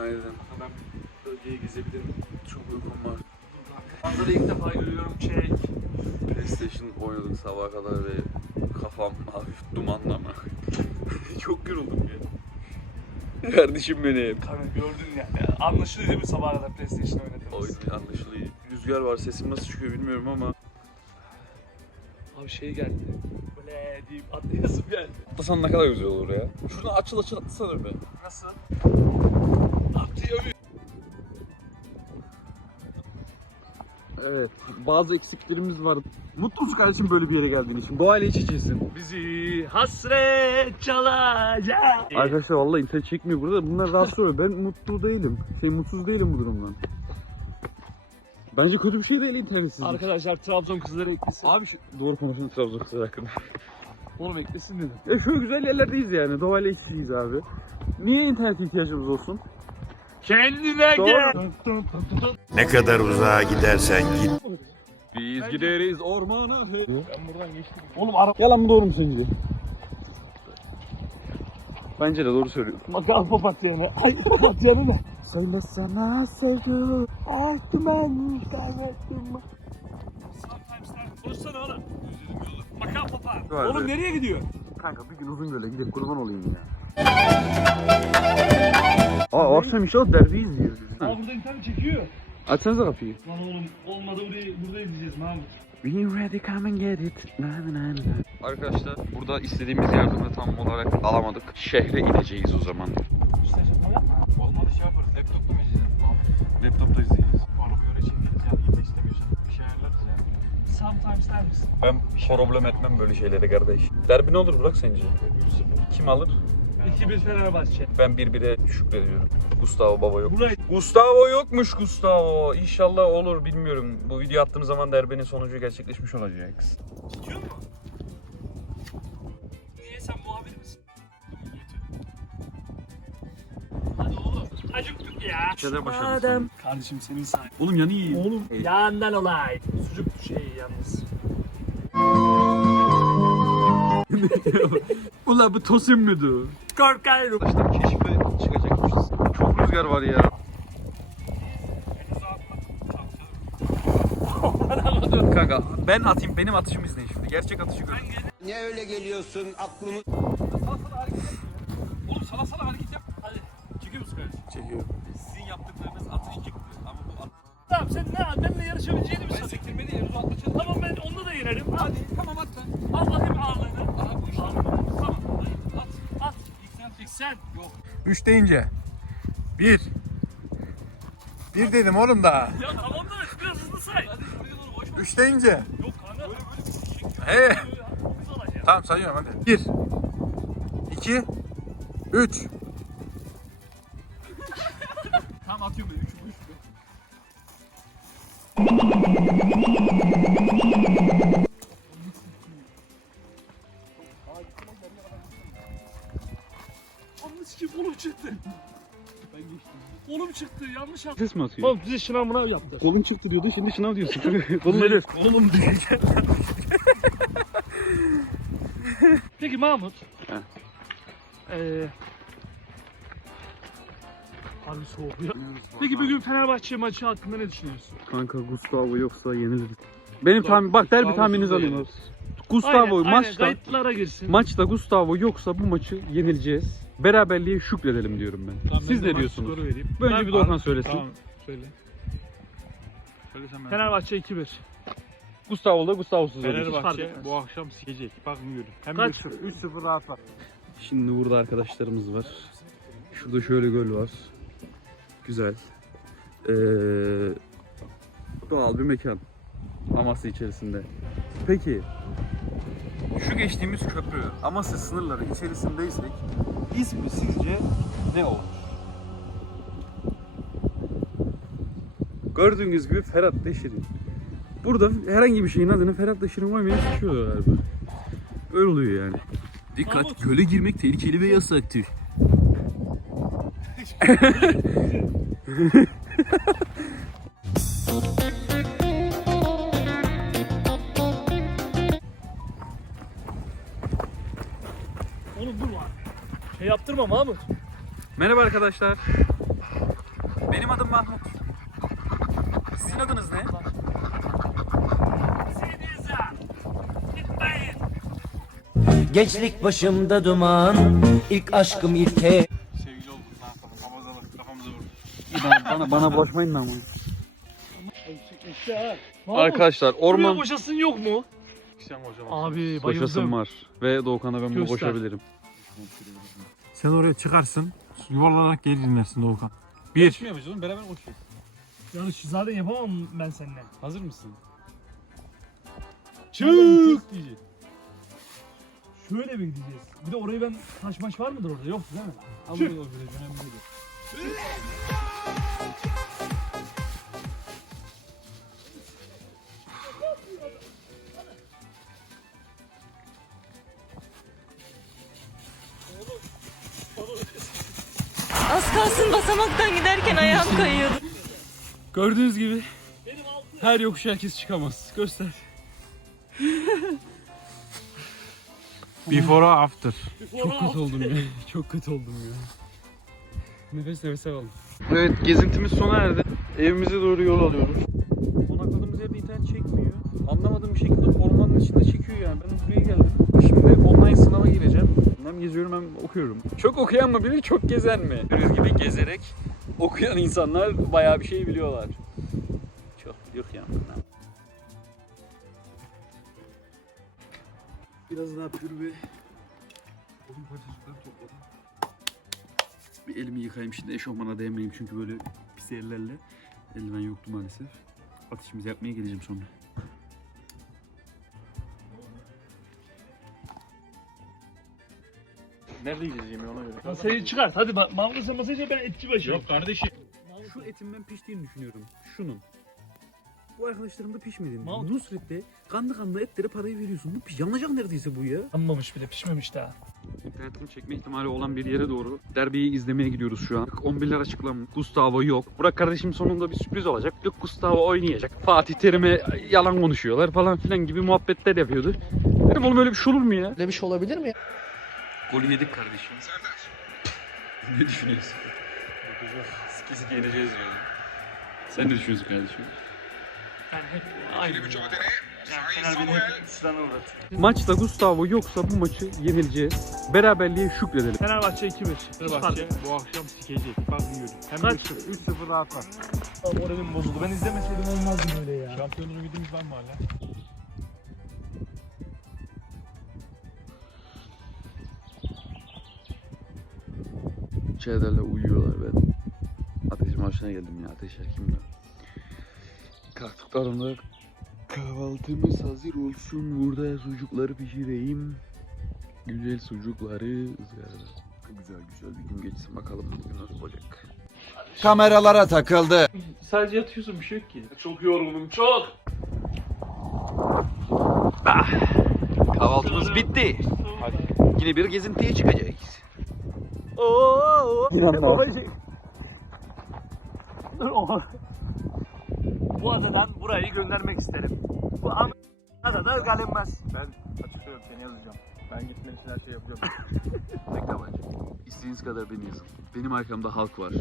Aynen. Ben bölgeyi gezebilirim. Çok uykum var. Manzarayı ilk defa görüyorum. Çek. PlayStation oynadık sabaha kadar ve kafam hafif dumanla mı? Çok yoruldum ya. Kardeşim benim. Kanka gördün yani. Anlaşılıyor değil mi sabaha kadar PlayStation oynadığımız? Oyun anlaşılıyor. Rüzgar var sesim nasıl çıkıyor bilmiyorum ama. Abi şey geldi. Böyle deyip atlayasım geldi. Atlasan ne kadar güzel olur ya. Şuradan açıl açıl atlasana be. Nasıl? Evet. Bazı eksiklerimiz var. Mutlu musun kardeşim böyle bir yere geldiğin için? Doğayla iç içesin. Bizi hasret çalacak. Arkadaşlar vallahi internet çekmiyor burada. Bunlar rahatsız oluyor. Ben mutlu değilim. Şey mutsuz değilim bu durumdan. Bence kötü bir şey değil internetsizlik. Arkadaşlar Trabzon kızları eklesin. Abi şu... Doğru konuşun Trabzon kızı hakkında. Oğlum eklesin dedim. Ya şöyle güzel yerlerdeyiz yani. Doğayla iç içeyiz abi. Niye internet ihtiyacımız olsun? Kendine gel. Ne kadar uzağa gidersen git. Biz gideriz ormana. Ben buradan geçtim. Oğlum araba Yalan mı doğru mu sence? Bence de doğru söylüyor. makal papatyana. Ay papatyana ne? Söyle sana sevgi. Aktım ben kaybettim. Konuşsana oğlum. Makal papa. Vay Oğlum nereye gidiyor? Kanka bir gün uzun göle gidelim kurban olayım ya. Aa akşam inşallah derbiyiz diyor. Aa burada internet çekiyor. Açsanıza kapıyı. Lan oğlum olmadı burayı burada izleyeceğiz Mahmut. Be ready come and get it. Na, na, na. Arkadaşlar burada istediğimiz yardımı tam olarak alamadık. Şehre ineceğiz o zaman. İşte şaka. Olmadı şey yaparız. Laptopta mı izleyeceğiz? Laptopta izleyeceğiz. Araba öyle çekeriz yani. Gitmek istemiyorsan bir şey ayarlarız yani. Sometimes der misin? Ben problem etmem böyle şeylere kardeş. Derbi ne olur bırak sence? Kim alır? 2-1 Fenerbahçe. Ben 1-1'e şükrediyorum. Gustavo baba yok. Burayı Gustavo yokmuş Gustavo. İnşallah olur bilmiyorum. Bu video attığımız zaman derbinin sonucu gerçekleşmiş olacak. tutuyor mu? Niye sen muhabir misin? Hadi oğlum. Acıktık ya. Şeyler başladı. Kardeşim senin sayın. Oğlum yanı iyi. Oğlum yağından olay. Sucuk şey yalnız. Ula bu tosim müdür? Korkarım. Arkadaşlar keşfe çıkacakmışız. Çok rüzgar var ya. Kanka ben atayım benim atışımı izleyin şimdi. Gerçek atışı görün. Ne öyle geliyorsun aklımı sen. Yok. 3 deyince. 1. 1 dedim oğlum daha. Ya tamam da biraz hızlı say. 3 deyince. Yok kanka. Böyle böyle bir şey. Hey. Tamam sayıyorum hadi. 1. 2. 3. Tam atıyorum ben 3'ü 3'ü. Çıktı. Ben geçtim. Kolum çıktı yanlış yaptım. Ses mi atıyor? Oğlum bize şınav mınav yaptı. Kolum çıktı diyordu şimdi şınav diyorsun. Kolum Kolum diyecek. Peki Mahmut. He. Ee, Harbi soğuk ya. Peki bugün Fenerbahçe maçı hakkında ne düşünüyorsun? Kanka Gustavo yoksa yeniliriz. Benim tahmin bak derbi tahmininizi alayım. Gustavo Aynen, aynen, maçta kayıtlara girsin. maçta Gustavo yoksa bu maçı yenileceğiz. Beraberliğe şükredelim diyorum ben. Tamam, Siz ben ne diyorsunuz? Önce Ben- bir Doğukan söylesin. Tamam. Söyle. Söylesem ben. Fenerbahçe 2-1. Gustavo'da Gustavo'suz olur. fark Fenerbahçe bu akşam sikecek. Bakın görün. Hem Kaç? 3-0. 3-0 rahatlar. Şimdi burada arkadaşlarımız var. Şurada şöyle göl var. Güzel. Ee, doğal bir mekan. Amasya içerisinde. Peki şu geçtiğimiz köprü Amasya sınırları içerisindeysek ismi sizce ne olur? Gördüğünüz gibi Ferhat Deşirin. Burada herhangi bir şeyin adını Ferhat Deşirin koymaya seçiyorlar galiba. Öyle oluyor yani. Dikkat, göle girmek tehlikeli ve yasaktır. yaptırma Mahmut. Merhaba arkadaşlar. Benim adım Mahmut. Sizin adınız ne? Gençlik başımda duman, ilk aşkım ilk he. Sevgili olduk. Havaza bak kafamıza vurdu. Bana, bana, bana bulaşmayın lan. İşte ha. Mahmut, Arkadaşlar Buraya orman boşasın yok mu? Hocam. Abi boşasım bayıldım. var. Ve Doğukan'a ben bunu Göster. boşabilirim. Sen oraya çıkarsın. Yuvarlanarak geri dinlersin Doğukan. Bir. Geçmiyor muyuz oğlum? Beraber koşuyoruz. Yarış zaten yapamam ben seninle. Hazır mısın? Çık! diyeceğiz. Şöyle mi gideceğiz? Bir de orayı ben taş maç var mıdır orada? Yok değil mi? Ama Çık. o önemli değil. Kalsın basamaktan giderken ayağım kayıyordu. Gördüğünüz gibi her yokuş herkes çıkamaz. Göster. Before or after. Çok kötü oldum ya. Çok kötü oldum ya. Nefes nefese kaldım. Evet gezintimiz sona erdi. Evimize doğru yol alıyoruz. Geziyorum hem okuyorum. Çok okuyan mı bilir, çok gezen mi? Gördüğünüz gibi gezerek okuyan insanlar bayağı bir şey biliyorlar. Çok yok yani. Biraz daha pür ve odun parçacıkları topladım. Bir elimi yıkayayım şimdi eşofmana değmeyeyim çünkü böyle pis ellerle eldiven yoktu maalesef. Atışımızı yapmaya geleceğim sonra. Nerede yiyeceğiz yemeği ona göre? Masayı çıkart. Hadi Ma- sen masayı ben etçi başım. Yok kardeşim. Şu etin ben piştiğini düşünüyorum. Şunun. Bu arkadaşlarım da pişmediğini. Mahmut. Nusret'te kanlı kanlı etlere parayı veriyorsun. Bu piş- yanacak neredeyse bu ya. Yanmamış bile pişmemiş daha. İnternetin çekme ihtimali olan bir yere doğru derbiyi izlemeye gidiyoruz şu an. 11'ler açıklanmış. Gustavo yok. Burak kardeşim sonunda bir sürpriz olacak. Yok Gustavo oynayacak. Fatih Terim'e yalan konuşuyorlar falan filan gibi muhabbetler yapıyordu. Dedim oğlum öyle bir şey olur mu ya? Öyle bir şey olabilir mi? Golü yedik kardeşim. ne düşünüyorsun? Siki siki yeneceğiz diyordu. Sen ne düşünüyorsun kardeşim? Ben hep aynı. Yani Fener beni hep hüsrana uğrattı. Maçta Gustavo yoksa bu maçı yenileceğiz. Beraberliğe şükredelim. Fenerbahçe 2-1. Fenerbahçe bu akşam sikecek. Bak görün. Hem Kaç? 3-0 rahat var. Moralim bozuldu. Ben izlemeseydim olmazdı böyle ya. Şampiyonluğun ümidimiz var mı hala? İçerideler uyuyorlar ben. Ateşin başına geldim ya ateş yakayım da. Kalktıklarında kahvaltımız hazır olsun. Burada sucukları pişireyim. Güzel sucukları ızgarada. Güzel güzel bir gün geçsin bakalım bugün nasıl olacak. Kameralara takıldı. Sadece yatıyorsun bir şey yok ki. Çok yorgunum çok. Kahvaltımız bitti. Yine bir gezintiye çıkacağız. Oo. Babacık. Dur o. Bu adadan burayı göndermek isterim. Bu am adada galinmez. Ben açıklıyorum seni yazacağım. Ben gitmen için her şey yapacağım. Bekle bacım. İstediğiniz kadar beni yazın. Benim arkamda halk var.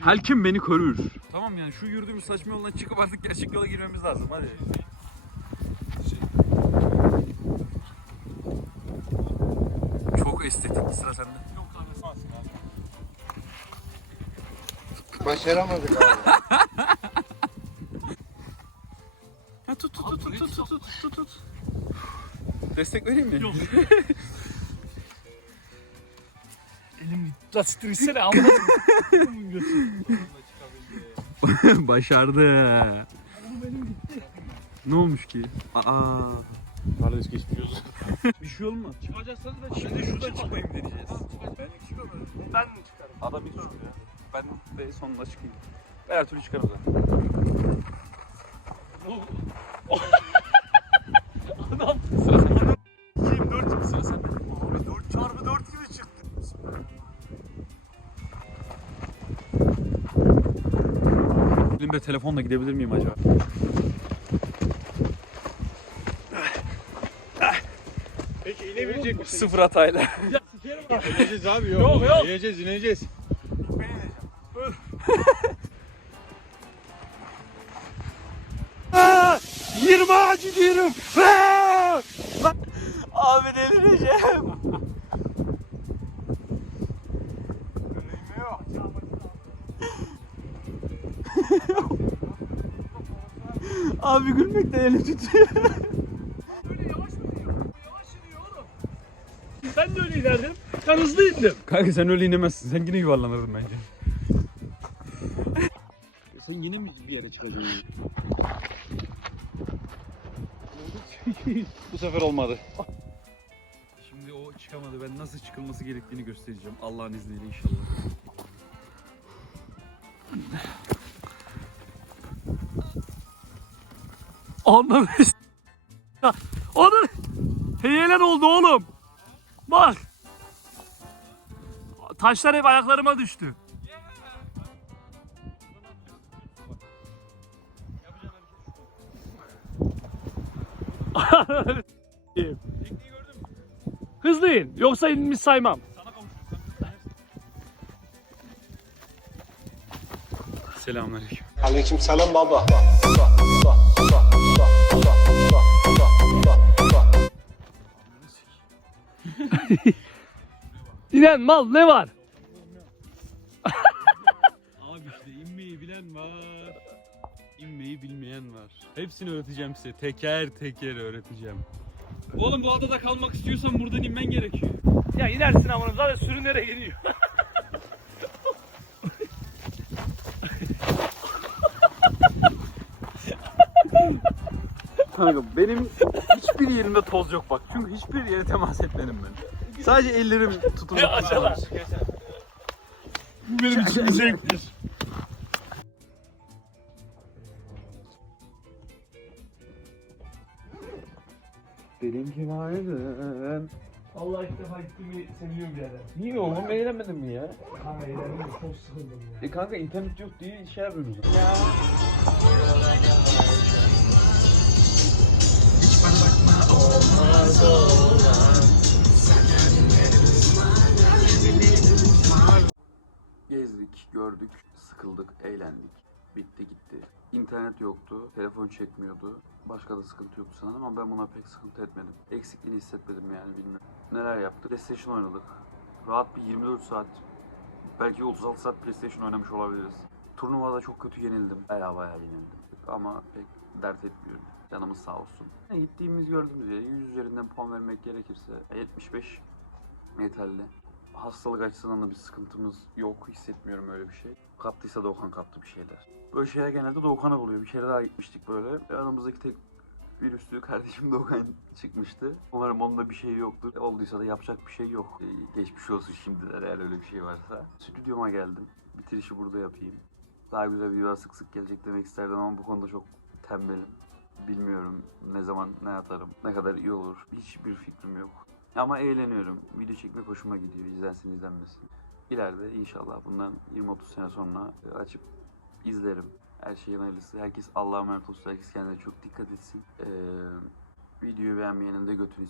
Halkim beni korur. Tamam yani şu yürüdüğümüz saçma yoldan çıkıp artık gerçek yola girmemiz lazım hadi. Çok estetik sıra sende. Başaramadık abi. Ha, tut tut tut tut tut tut tut tut. Destek vereyim mi? Yok. Elim gitti. La siktir içsene amma. Başardı. Ne olmuş ki? Aa. Kardeş geçmiş olsun. Bir şey olmaz. Çıkacaksanız ben Şimdi şuradan çıkmayı mı deneyeceğiz? Ben çıkarım. Ben çıkarım. Adam ilk çıkıyor. Ben de sonunda çıkayım. Ben her türlü çıkarım zaten. Adam Sıra sende. 24 Sıra sende. Abi 4 çarpı 4 gibi çıktı. Elimde telefonla gidebilir miyim acaba? Peki inebilecek misin? Sıfır hatayla. Ya sikerim abi. İneceğiz abi yok. Yok, yok. İneceğiz ineceğiz. 20 ağacı diyorum. Abi delireceğim. Abi gülmekten eli tutuyor. Böyle yavaş mı iniyor? Yavaş iniyor oğlum. Ben de öyle inerdim. Ben hızlı indim. Kanka sen öyle inemezsin. Sen yine yuvarlanırdın bence. sen yine mi bir yere çıkacaksın? Bu sefer olmadı. Şimdi o çıkamadı. Ben nasıl çıkılması gerektiğini göstereceğim. Allah'ın izniyle inşallah. Anladın Onun heyelan oldu oğlum. Bak. Taşlar hep ayaklarıma düştü. Hızlı in. Yoksa inmiş saymam. Selamünaleyküm. Aleykümselam baba. İnen mal ne var? Abi işte inmeyi bilen var. İnmeyi bilmeyen var. Hepsini öğreteceğim size. Teker teker öğreteceğim. Oğlum bu adada kalmak istiyorsan buradan inmen gerekiyor. Ya inersin amına zaten sürünerek gidiyor. Kanka benim hiçbir yerimde toz yok bak. Çünkü hiçbir yere temas etmedim ben. Sadece ellerim tutulmuş. Açalım. Bu benim için bir zevktir. Benim günaydın. Allah ilk defa gittiğimi seviyorum bir yere. Niye oğlum eğlenmedin mi ya? Kanka eğlendim çok sıkıldım ya. E kanka internet yok diye şey yapıyoruz. Gezdik, İnternet yoktu, telefon çekmiyordu. Başka da sıkıntı yoktu sanırım ama ben buna pek sıkıntı etmedim. Eksikliğini hissetmedim yani bilmiyorum. Neler yaptık? PlayStation oynadık. Rahat bir 24 saat, belki 36 saat PlayStation oynamış olabiliriz. Turnuvada çok kötü yenildim. Baya baya yenildim. Ama pek dert etmiyorum. Canımız sağ olsun. Gittiğimiz gördüğünüz yere 100 üzerinden puan vermek gerekirse 75 yeterli. Hastalık açısından da bir sıkıntımız yok. Hissetmiyorum öyle bir şey. Kaptıysa Doğukan kaptı bir şeyler. Böyle şeyler genelde Doğukan'a buluyor. Bir kere daha gitmiştik böyle. Aramızdaki tek virüslü kardeşim Doğukan çıkmıştı. Umarım onda bir şey yoktur. Olduysa da yapacak bir şey yok. Ee, geçmiş olsun şimdiler eğer öyle bir şey varsa. Stüdyoma geldim. Bitirişi burada yapayım. Daha güzel videolar sık sık gelecek demek isterdim ama bu konuda çok tembelim. Bilmiyorum ne zaman ne atarım, ne kadar iyi olur. Hiçbir fikrim yok. Ama eğleniyorum. Video çekmek hoşuma gidiyor. İzlensin izlenmesin. İleride inşallah bundan 20-30 sene sonra açıp izlerim. Her şeyin hayırlısı. Herkes Allah'a emanet olsun. Herkes kendine çok dikkat etsin. Ee, videoyu beğenmeyenin de götünü.